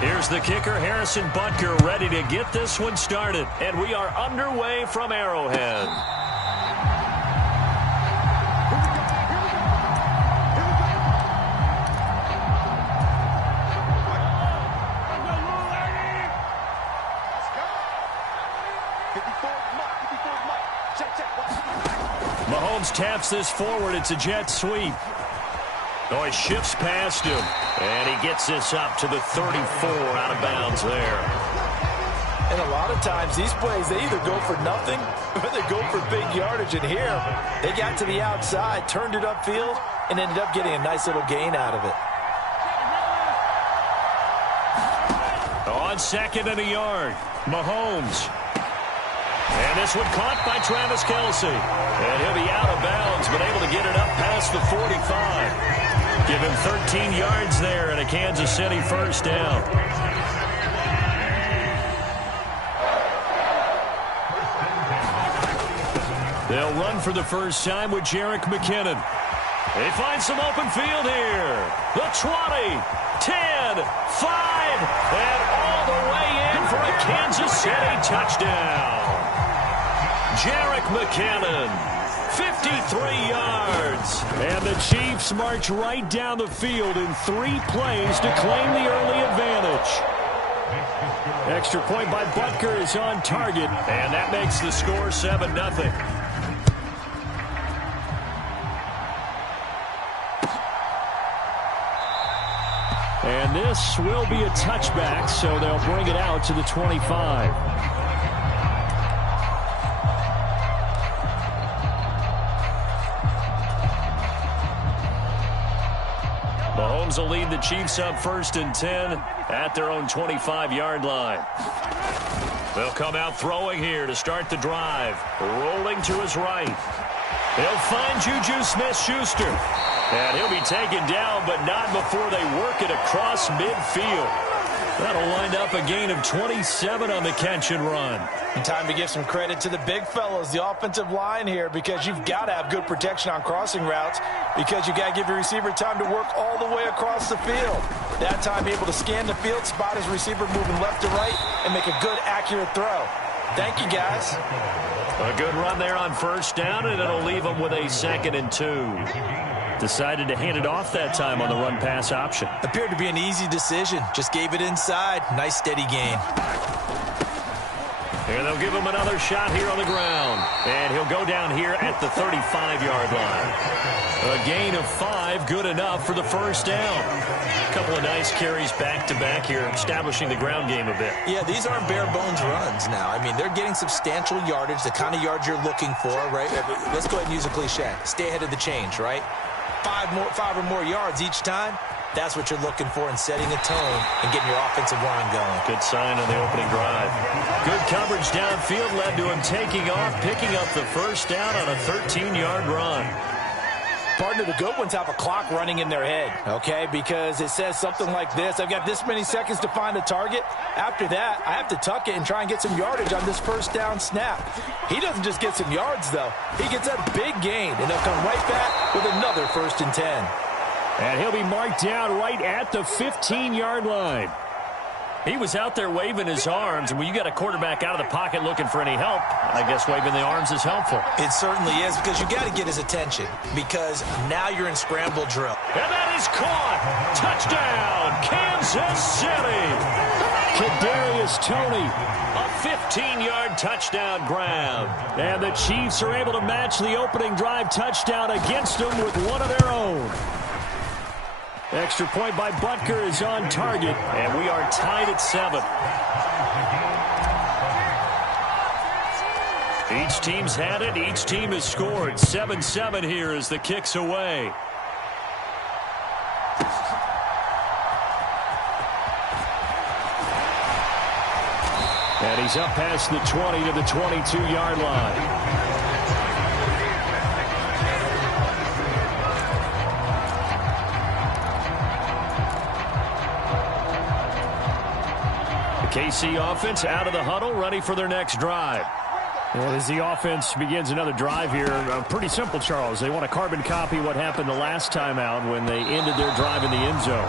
Here's the kicker, Harrison Butker, ready to get this one started. And we are underway from Arrowhead. Mahomes taps this forward. It's a jet sweep. Oh, he shifts past him. And he gets this up to the 34 out of bounds there. And a lot of times these plays, they either go for nothing or they go for big yardage. And here, they got to the outside, turned it upfield, and ended up getting a nice little gain out of it. On 2nd and a yard, Mahomes. And this one caught by Travis Kelce. And he'll be out of bounds, but able to get it up past the 45. Give him 13 yards there and a Kansas City first down. They'll run for the first time with Jerick McKinnon. They find some open field here. The 20, 10, 5, and all the way in for a Kansas City touchdown. Jerick McKinnon, 53 yards. And the Chiefs march right down the field in 3 plays to claim the early advantage. Extra point by Butker is on target, and that makes the score 7-0. And this will be a touchback, so they'll bring it out to the 25. Mahomes will lead the Chiefs up 1st and 10 at their own 25-yard line. They'll come out throwing here to start the drive. Rolling to his right. He'll find Juju Smith-Schuster. And he'll be taken down, but not before they work it across midfield. That'll wind up a gain of 27 on the catch and run. And time to give some credit to the big fellas, the offensive line here, because you've got to have good protection on crossing routes, because you got to give your receiver time to work all the way across the field. That time, be able to scan the field, spot his receiver moving left to right, and make a good, accurate throw. Thank you, guys. A good run there on first down, and it'll leave them with a 2nd and 2. Decided to hand it off that time on the run-pass option. Appeared to be an easy decision. Just gave it inside. Nice, steady gain. And they'll give him another shot here on the ground. And he'll go down here at the 35-yard line. A gain of 5, good enough for the first down. A couple of nice carries back-to-back here, establishing the ground game a bit. Yeah, these aren't bare-bones runs now. I mean, they're getting substantial yardage, the kind of yards you're looking for, right? Let's go ahead and use a cliche. Stay ahead of the change, right? 5 or more yards each time. That's what you're looking for in setting a tone and getting your offensive line going. Good sign on the opening drive. Good coverage downfield led to him taking off, picking up the first down on a 13-yard run. Partner, the good ones have a clock running in their head, okay? Because it says something like this. I've got this many seconds to find a target. After that, I have to tuck it and try and get some yardage on this first down snap. He doesn't just get some yards, though. He gets a big gain, and they'll come right back with another 1st and 10. And he'll be marked down right at the 15-yard line. He was out there waving his arms, and when you got a quarterback out of the pocket looking for any help, I guess waving the arms is helpful. It certainly is, because you got to get his attention, because now you're in scramble drill. And that is caught. Touchdown, Kansas City. Kadarius Toney, a 15-yard touchdown grab. And the Chiefs are able to match the opening drive touchdown against them with one of their own. Extra point by Butker is on target, and we are tied at 7. Each team's had it. Each team has scored. 7-7 here as the kick's away. And he's up past the 20 to the 22-yard line. KC offense out of the huddle, ready for their next drive. Well, as the offense begins another drive here, pretty simple, Charles. They want to carbon copy what happened the last time out when they ended their drive in the end zone.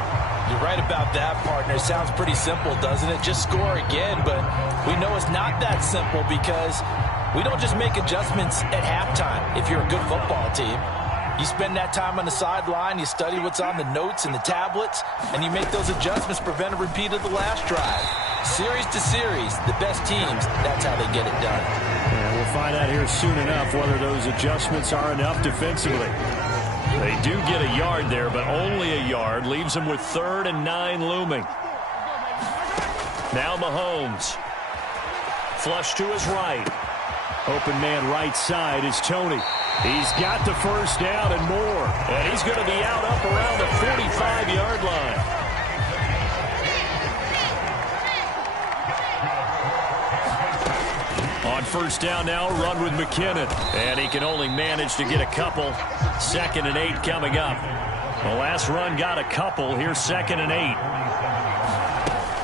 You're right about that, partner. It sounds pretty simple, doesn't it? Just score again, but we know it's not that simple because we don't just make adjustments at halftime if you're a good football team. You spend that time on the sideline, you study what's on the notes and the tablets, and you make those adjustments to prevent a repeat of the last drive. Series to series, the best teams, that's how they get it done. And we'll find out here soon enough whether those adjustments are enough defensively. They do get a yard there, but only a yard. Leaves them with 3rd and 9 looming. Now Mahomes. Flush to his right. Open man right side is Tony. He's got the first down and more. And he's going to be out up around the 45-yard line. On first down now, run with McKinnon. And he can only manage to get a couple. 2nd and 8 coming up. The last run got a couple. Here's 2nd and 8.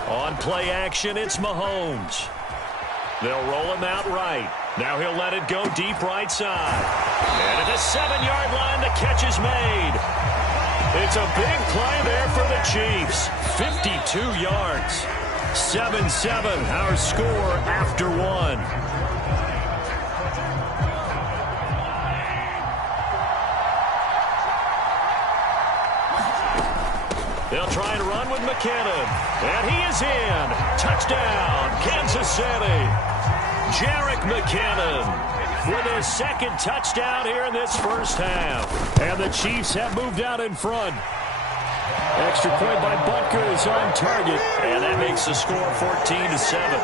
On play action, it's Mahomes. They'll roll him out right. Now he'll let it go deep right side. And at the 7-yard line, the catch is made. It's a big play there for the Chiefs. 52 yards. 7-7, our score after 1. They'll try and run with McKinnon. And he is in. Touchdown, Kansas City. Jerick McKinnon with his 2nd touchdown here in this first half. And the Chiefs have moved out in front. Extra point by Butker is on target. And that makes the score 14-7.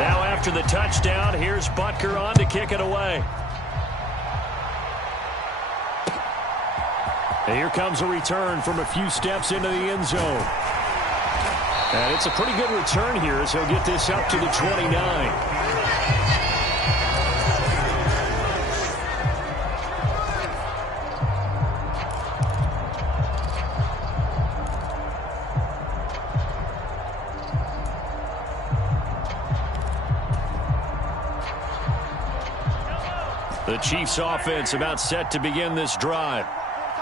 Now after the touchdown, here's Butker on to kick it away. And here comes a return from a few steps into the end zone. And it's a pretty good return here as he'll get this up to the 29. The Chiefs offense about set to begin this drive.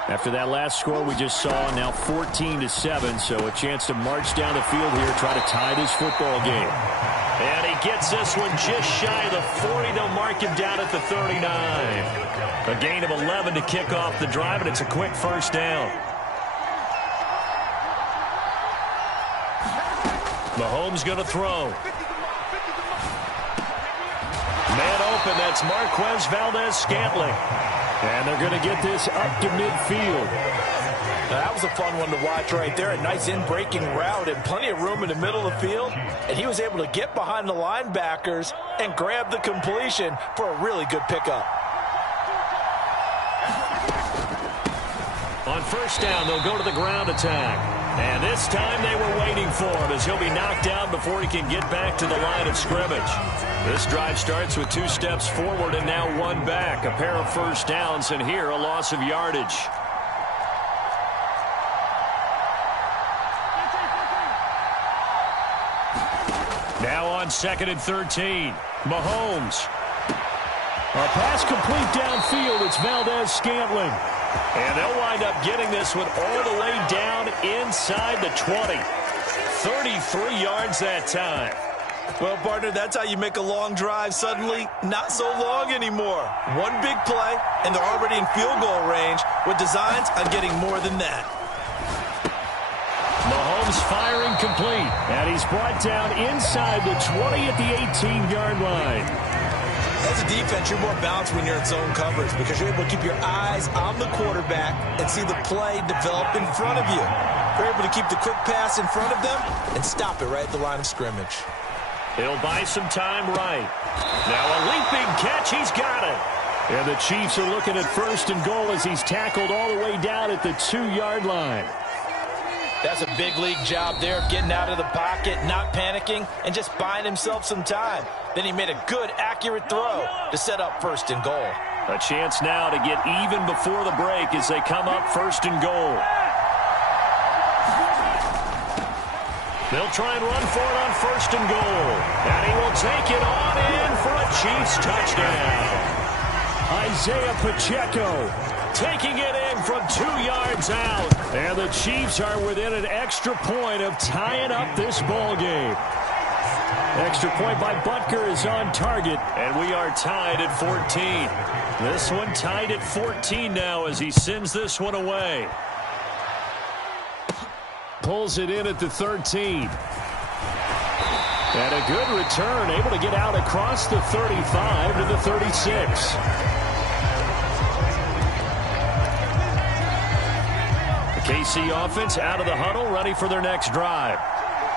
After that last score we just saw, now 14-7, so a chance to march down the field here, try to tie this football game. And he gets this one just shy of the 40. They'll mark him down at the 39. A gain of 11 to kick off the drive, and it's a quick first down. Mahomes going to throw. Man open, that's Marquez Valdez-Scantling. And they're going to get this up to midfield. Now, that was a fun one to watch right there. A nice in-breaking route and plenty of room in the middle of the field. And he was able to get behind the linebackers and grab the completion for a really good pickup. On first down, they'll go to the ground attack. And this time they were waiting for him as he'll be knocked down before he can get back to the line of scrimmage. This drive starts with 2 steps forward and now 1 back. A pair of first downs, and here a loss of yardage. Now on 2nd and 13. Mahomes. A pass complete downfield. It's Valdez-Scantling. And they'll wind up getting this one all the way down inside the 20. 33 yards that time. Well, partner, that's how you make a long drive suddenly not so long anymore. One big play, and they're already in field goal range with designs on getting more than that. Mahomes firing complete, and he's brought down inside the 20 at the 18-yard line. As a defense, you're more balanced when you're in zone coverage because you're able to keep your eyes on the quarterback and see the play develop in front of you. You're able to keep the quick pass in front of them and stop it right at the line of scrimmage. He'll buy some time right. Now a leaping catch. He's got it. And the Chiefs are looking at 1st and goal as he's tackled all the way down at the 2-yard line. That's a big league job there of getting out of the pocket, not panicking, and just buying himself some time. Then he made a good, accurate throw to set up 1st and goal. A chance now to get even before the break as they come up 1st and goal. They'll try and run for it on 1st and goal. And he will take it on in for a Chiefs touchdown. Isaiah Pacheco taking it in from 2 yards out. And the Chiefs are within an extra point of tying up this ball game. Extra point by Butker is on target, and we are tied at 14. This one tied at 14 now as he sends this one away. Pulls it in at the 13. And a good return, able to get out across the 35 to the 36. The KC offense out of the huddle, ready for their next drive.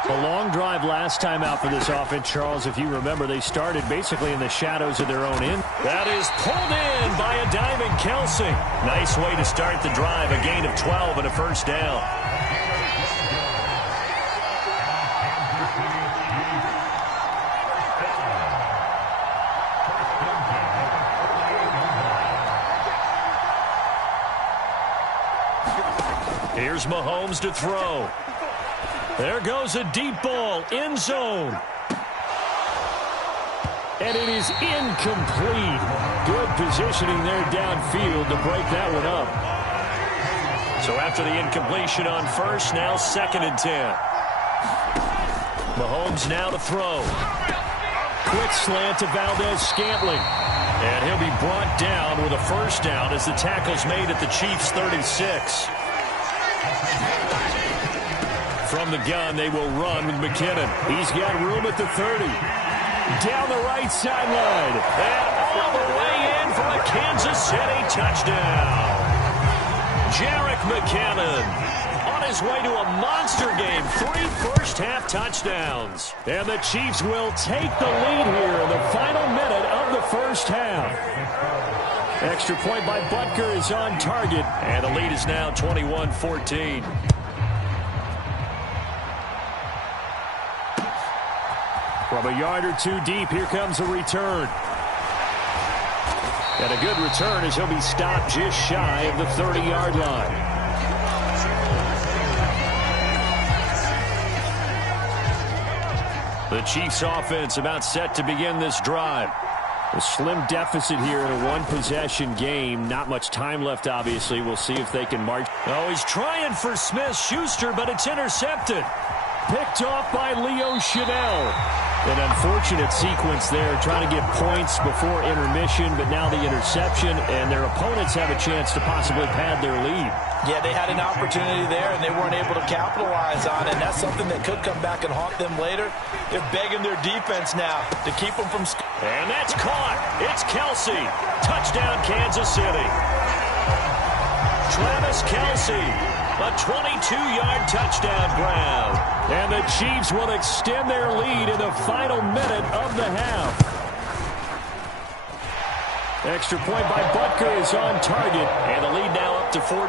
A long drive last time out for this offense, Charles. If you remember, they started basically in the shadows of their own end. That is pulled in by a diving Kelsey. Nice way to start the drive, a gain of 12 and a first down. Here's Mahomes to throw. There goes a deep ball, end zone. And it is incomplete. Good positioning there downfield to break that one up. So after the incompletion on first, now 2nd and 10. Mahomes now to throw. Quick slant to Valdez-Scantling. And he'll be brought down with a first down as the tackle's made at the Chiefs' 36. From the gun, they will run with McKinnon. He's got room at the 30. Down the right sideline. And all the way in for a Kansas City touchdown. Jerick McKinnon on his way to a monster game. 3 first-half touchdowns. And the Chiefs will take the lead here in the final minute of the first half. Extra point by Butker is on target. And the lead is now 21-14. From a yard or two deep, here comes a return. And a good return as he'll be stopped just shy of the 30-yard line. The Chiefs offense about set to begin this drive. A slim deficit here in a one-possession game. Not much time left, obviously. We'll see if they can march. Oh, he's trying for Smith-Schuster, but it's intercepted. Picked off by Leo Chanel. An unfortunate sequence there, trying to get points before intermission, but now the interception, and their opponents have a chance to possibly pad their lead. Yeah, they had an opportunity there, and they weren't able to capitalize on it. And that's something that could come back and haunt them later. They're begging their defense now to keep them from scoring. And that's caught. It's Kelsey. Touchdown, Kansas City. Travis Kelsey, a 22-yard touchdown grab. And the Chiefs will extend their lead in the final minute of the half. Extra point by Butker is on target, and the lead now up to 14.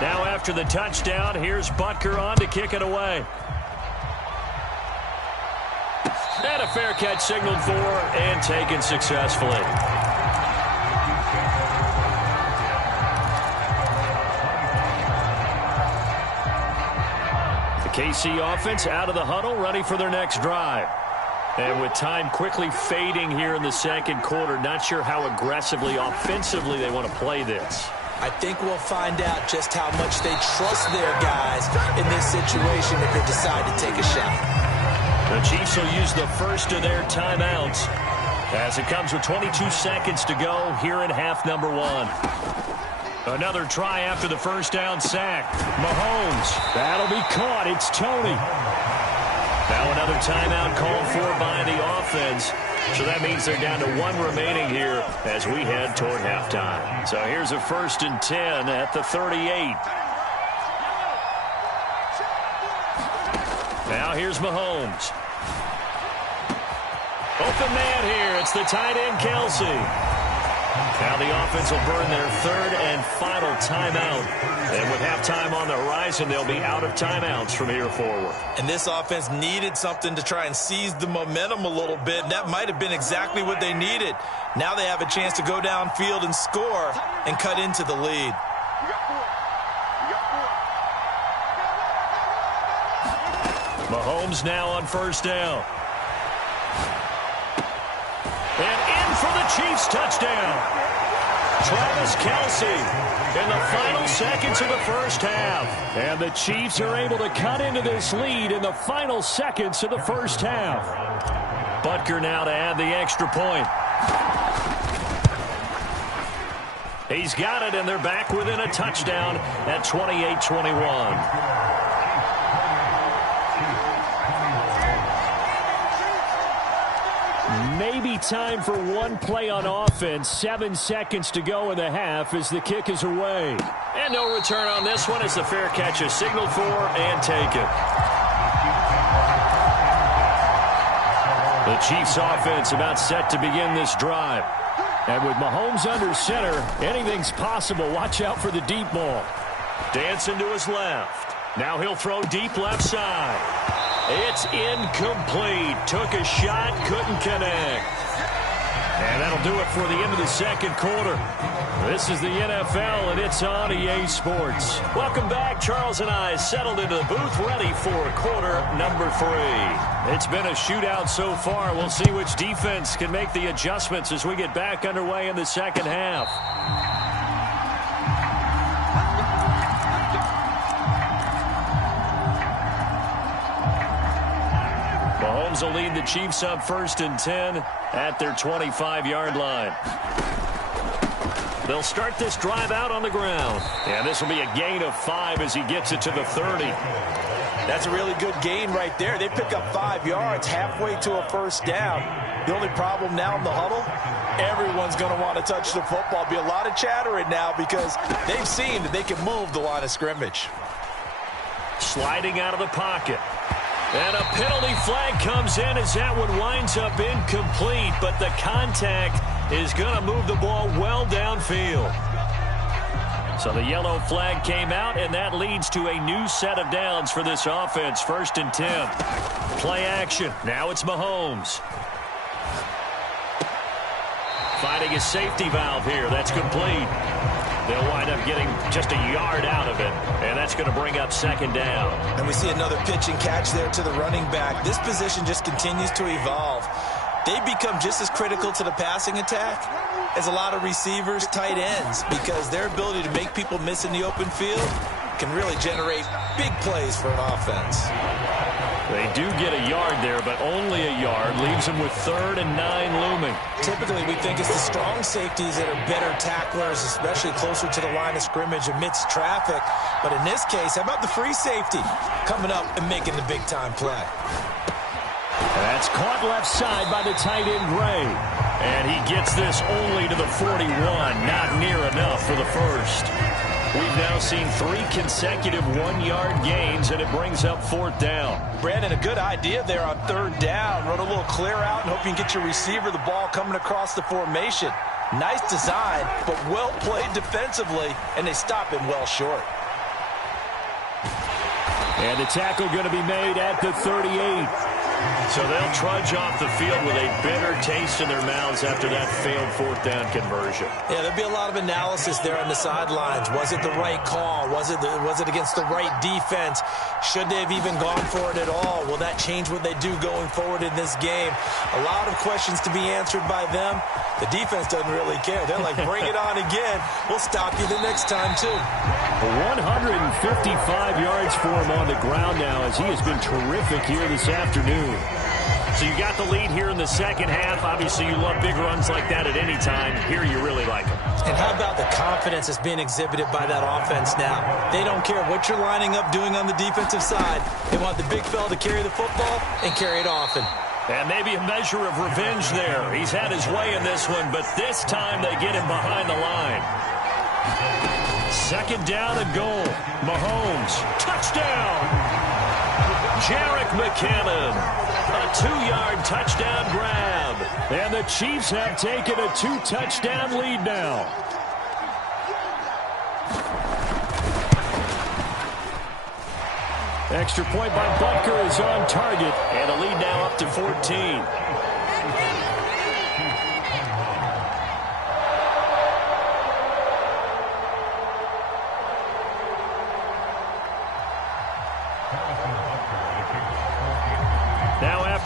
Now after the touchdown, here's Butker on to kick it away. And a fair catch signaled for and taken successfully. KC offense out of the huddle, ready for their next drive. And with time quickly fading here in the second quarter, not sure how aggressively, offensively they want to play this. I think we'll find out just how much they trust their guys in this situation if they decide to take a shot. The Chiefs will use the first of their timeouts as it comes with 22 seconds to go here in half number 1. Another try after the first down sack. Mahomes. That'll be caught. It's Tony. Now another timeout called for by the offense. So that means they're down to 1 remaining here as we head toward halftime. So here's a 1st and 10 at the 38. Now here's Mahomes. Open man here. It's the tight end, Kelsey. Now the offense will burn their 3rd and final timeout. And with halftime on the horizon, they'll be out of timeouts from here forward. And this offense needed something to try and seize the momentum a little bit. And that might have been exactly what they needed. Now they have a chance to go downfield and score and cut into the lead. Mahomes now on first down. And in for the Chiefs touchdown. Travis Kelce in the final seconds of the first half. And the Chiefs are able to cut into this lead in the final seconds of the first half. Butker now to add the extra point. He's got it, and they're back within a touchdown at 28-21. Maybe time for one play on offense. 7 seconds to go in the half as the kick is away. And no return on this one as the fair catch is signaled for and taken. The Chiefs offense about set to begin this drive. And with Mahomes under center, anything's possible. Watch out for the deep ball. Dancing to his left. Now he'll throw deep left side. It's incomplete. Took a shot, couldn't connect. And that'll do it for the end of the second quarter. This is the NFL, and it's on EA Sports. Welcome back. Charles and I settled into the booth, ready for quarter number 3. It's been a shootout so far. We'll see which defense can make the adjustments as we get back underway in the second half. Mahomes will lead the Chiefs up 1st and 10 at their 25-yard line. They'll start this drive out on the ground. And this will be a gain of 5 as he gets it to the 30. That's a really good gain right there. They pick up 5 yards halfway to a first down. The only problem now in the huddle, everyone's going to want to touch the football. Be a lot of chattering now because they've seen that they can move the line of scrimmage. Sliding out of the pocket. And a penalty flag comes in as that one winds up incomplete, but the contact is going to move the ball well downfield. So the yellow flag came out, and that leads to a new set of downs for this offense. 1st and 10. Play action. Now it's Mahomes. Finding a safety valve here. That's complete. They'll wind up getting just a yard out of it, and that's going to bring up 2nd down. And we see another pitch and catch there to the running back. This position just continues to evolve. They become just as critical to the passing attack as a lot of receivers, tight ends, because their ability to make people miss in the open field can really generate big plays for an offense. They do get a yard there, but only a yard. Leaves them with 3rd and 9 looming. Typically, we think it's the strong safeties that are better tacklers, especially closer to the line of scrimmage amidst traffic. But in this case, how about the free safety coming up and making the big-time play? That's caught left side by the tight end, Gray. And he gets this only to the 41. Not near enough for the first. We've now seen 3 consecutive 1-yard gains, and it brings up 4th down. Brandon, a good idea there on 3rd down. Run a little clear out and hope you can get your receiver the ball coming across the formation. Nice design, but well played defensively, and they stop him well short. And the tackle going to be made at the 38. So they'll trudge off the field with a bitter taste in their mouths after that failed 4th down conversion. Yeah, there'll be a lot of analysis there on the sidelines. Was it the right call? Was it against the right defense? Should they have even gone for it at all? Will that change what they do going forward in this game? A lot of questions to be answered by them. The defense doesn't really care. They're like, bring it on again. We'll stop you the next time, too. 155 yards for him on the ground now as he has been terrific here this afternoon. So you got the lead here in the second half. Obviously, you love big runs like that at any time. Here you really like them. And how about the confidence that's being exhibited by that offense now? They don't care what you're lining up doing on the defensive side. They want the big fella to carry the football and carry it often. And maybe a measure of revenge there. He's had his way in this one, but this time they get him behind the line. 2nd down and goal. Mahomes, touchdown! Jerick McKinnon, a 2-yard touchdown grab. And the Chiefs have taken a 2-touchdown lead now. Extra point by Butker is on target, and a lead now up to 14.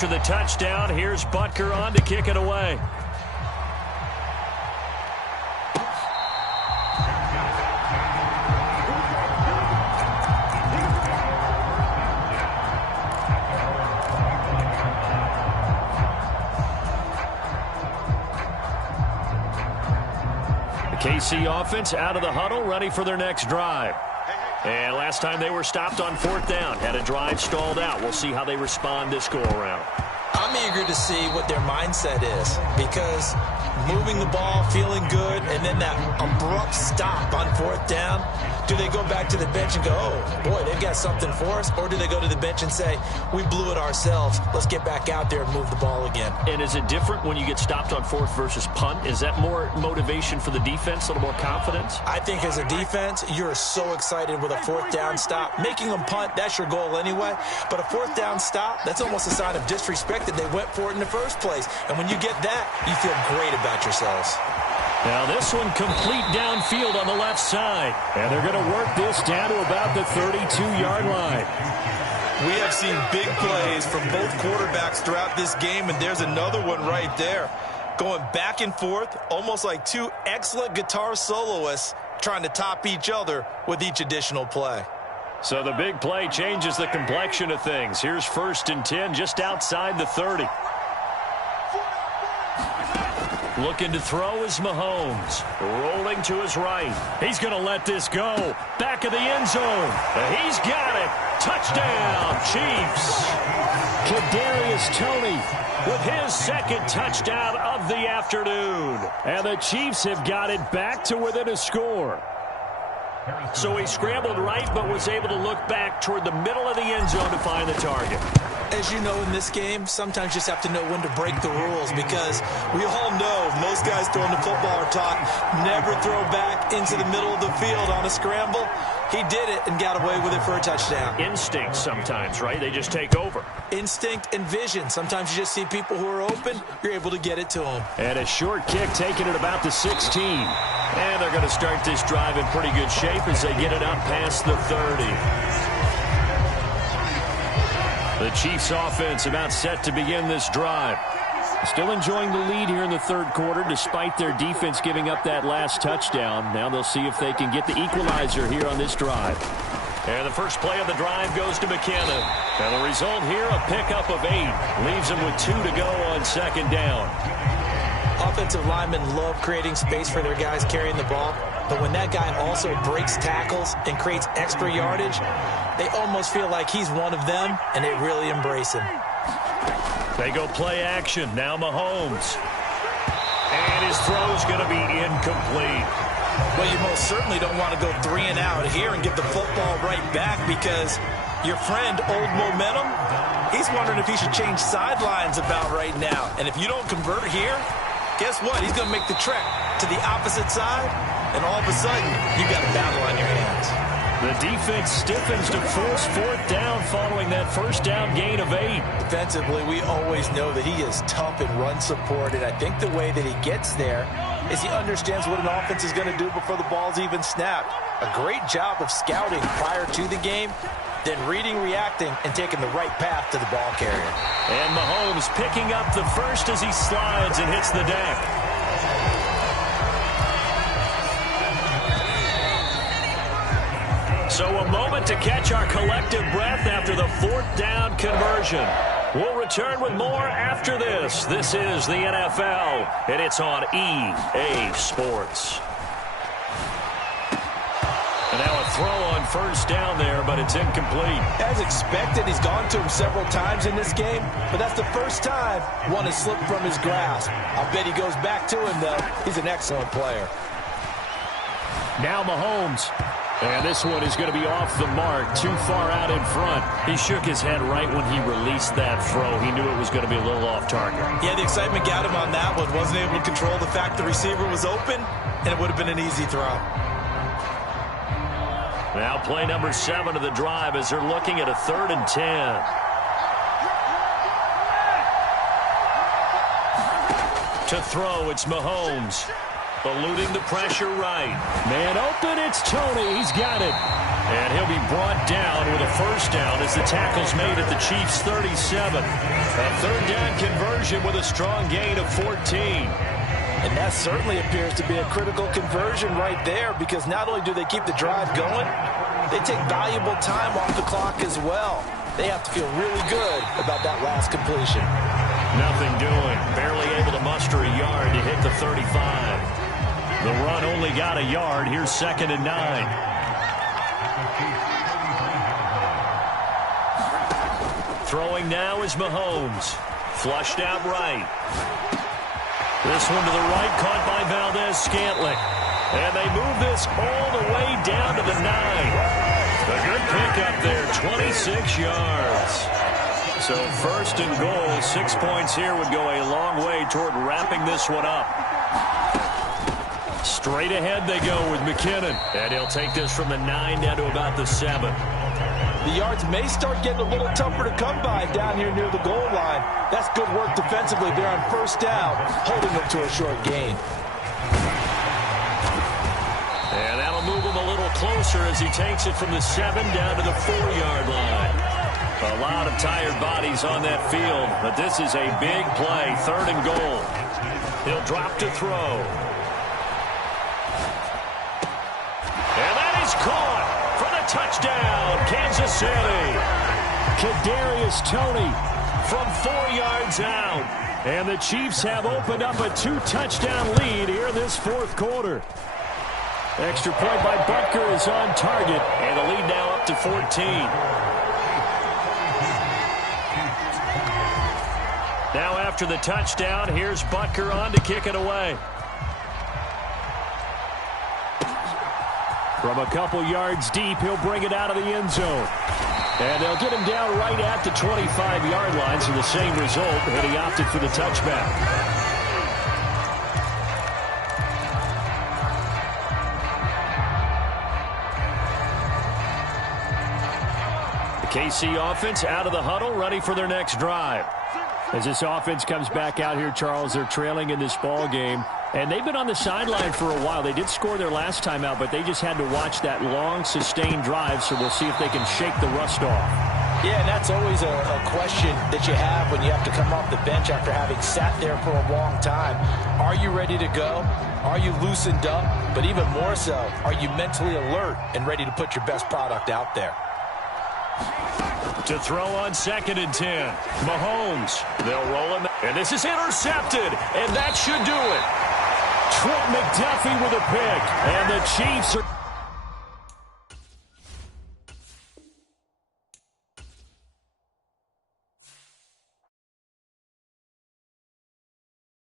after the touchdown. Here's Butker on to kick it away. KC offense out of the huddle, ready for their next drive. And last time they were stopped on 4th down, had a drive stalled out. We'll see how they respond this go-around. I'm eager to see what their mindset is, because moving the ball, feeling good, and then that abrupt stop on 4th down, do they go back to the bench and go, oh, boy, they've got something for us? Or do they go to the bench and say, we blew it ourselves, let's get back out there and move the ball again? And is it different when you get stopped on 4th versus punt? Is that more motivation for the defense, a little more confidence? I think as a defense, you're so excited with a 4th down stop. Making them punt, that's your goal anyway. But a 4th down stop, that's almost a sign of disrespect that they went for it in the first place. And when you get that, you feel great about yourselves. Now this one complete downfield on the left side. And they're going to work this down to about the 32-yard line. We have seen big plays from both quarterbacks throughout this game, and there's another one right there. Going back and forth, almost like two excellent guitar soloists trying to top each other with each additional play. So the big play changes the complexion of things. Here's 1st and 10 just outside the 30. Looking to throw is Mahomes. Rolling to his right. He's going to let this go. Back of the end zone. He's got it. Touchdown, Chiefs. Kadarius Toney with his 2nd touchdown of the afternoon. And the Chiefs have got it back to within a score. So he scrambled right, but was able to look back toward the middle of the end zone to find the target. As you know, in this game, sometimes you just have to know when to break the rules, because we all know most guys throwing the football are taught never throw back into the middle of the field on a scramble. He did it and got away with it for a touchdown. Instinct sometimes, right? They just take over. Instinct and vision. Sometimes you just see people who are open, you're able to get it to them. And a short kick taken at about the 16. And they're going to start this drive in pretty good shape as they get it up past the 30. The Chiefs offense about set to begin this drive. Still enjoying the lead here in the 3rd quarter despite their defense giving up that last touchdown. Now they'll see if they can get the equalizer here on this drive. And the first play of the drive goes to McKinnon. And the result here, a pickup of 8. Leaves them with 2 to go on 2nd down. Offensive linemen love creating space for their guys carrying the ball. But when that guy also breaks tackles and creates extra yardage, they almost feel like he's one of them, and they really embrace him. They go play action. Now Mahomes. And his throw's going to be incomplete. Well, you most certainly don't want to go 3 and out here and give the football right back, because your friend, Old Momentum, he's wondering if he should change sidelines about right now. And if you don't convert here, guess what? He's going to make the trek to the opposite side, and all of a sudden, you've got a battle on your hands. The defense stiffens to force 4th down following that 1st down gain of 8. Defensively, we always know that he is tough in run support, and I think the way that he gets there is he understands what an offense is going to do before the ball's even snapped. A great job of scouting prior to the game, then reading, reacting, and taking the right path to the ball carrier. And Mahomes picking up the first as he slides and hits the deck. So a moment to catch our collective breath after the 4th down conversion. We'll return with more after this. This is the NFL, and it's on EA Sports. And now a throw on 1st down there, but it's incomplete. As expected, he's gone to him several times in this game, but that's the first time one has slipped from his grasp. I'll bet he goes back to him, though. He's an excellent player. Now Mahomes. And this one is going to be off the mark, too far out in front. He shook his head right when he released that throw. He knew it was going to be a little off target. Yeah, the excitement got him on that one. Wasn't able to control the fact the receiver was open, and it would have been an easy throw. Now play number 7 of the drive as they're looking at a 3rd and 10. To throw, it's Mahomes. Eluding the pressure right. Man open, it's Toney. He's got it. And he'll be brought down with a first down as the tackle's made at the Chiefs' 37. A third down conversion with a strong gain of 14. And that certainly appears to be a critical conversion right there, because not only do they keep the drive going, they take valuable time off the clock as well. They have to feel really good about that last completion. Nothing doing. Barely able to muster a yard to hit the 35. The run only got a yard. Here's 2nd and 9. Throwing now is Mahomes. Flushed out right. This one to the right, caught by Valdez-Scantling. And they move this all the way down to the 9. A good pickup there, 26 yards. So 1st and goal, 6 points here would go a long way toward wrapping this one up. Straight ahead they go with McKinnon. And he'll take this from the 9 down to about the 7. The yards may start getting a little tougher to come by down here near the goal line. That's good work defensively there on first down, holding them to a short gain. And that'll move him a little closer as he takes it from the 7 down to the 4-yard line. A lot of tired bodies on that field, but this is a big play, 3rd and goal. He'll drop to throw. And that is caught for the touchdown, Kansas City. Kadarius Toney from 4 yards out. And the Chiefs have opened up a 2-touchdown lead here in this 4th quarter. Extra point by Butker is on target, and the lead now up to 14. Now after the touchdown, here's Butker on to kick it away. From a couple yards deep, he'll bring it out of the end zone. And they'll get him down right at the 25-yard line, so the same result, and he opted for the touchback. KC offense out of the huddle, ready for their next drive. As this offense comes back out here, Charles, they're trailing in this ball game. And they've been on the sideline for a while. They did score their last time out, but they just had to watch that long, sustained drive, so we'll see if they can shake the rust off. Yeah, and that's always a question that you have when you have to come off the bench after having sat there for a long time. Are you ready to go? Are you loosened up? But even more so, are you mentally alert and ready to put your best product out there? To throw on 2nd and 10. Mahomes. They'll roll him. And this is intercepted. And that should do it. Trent McDuffie with a pick. And the Chiefs are...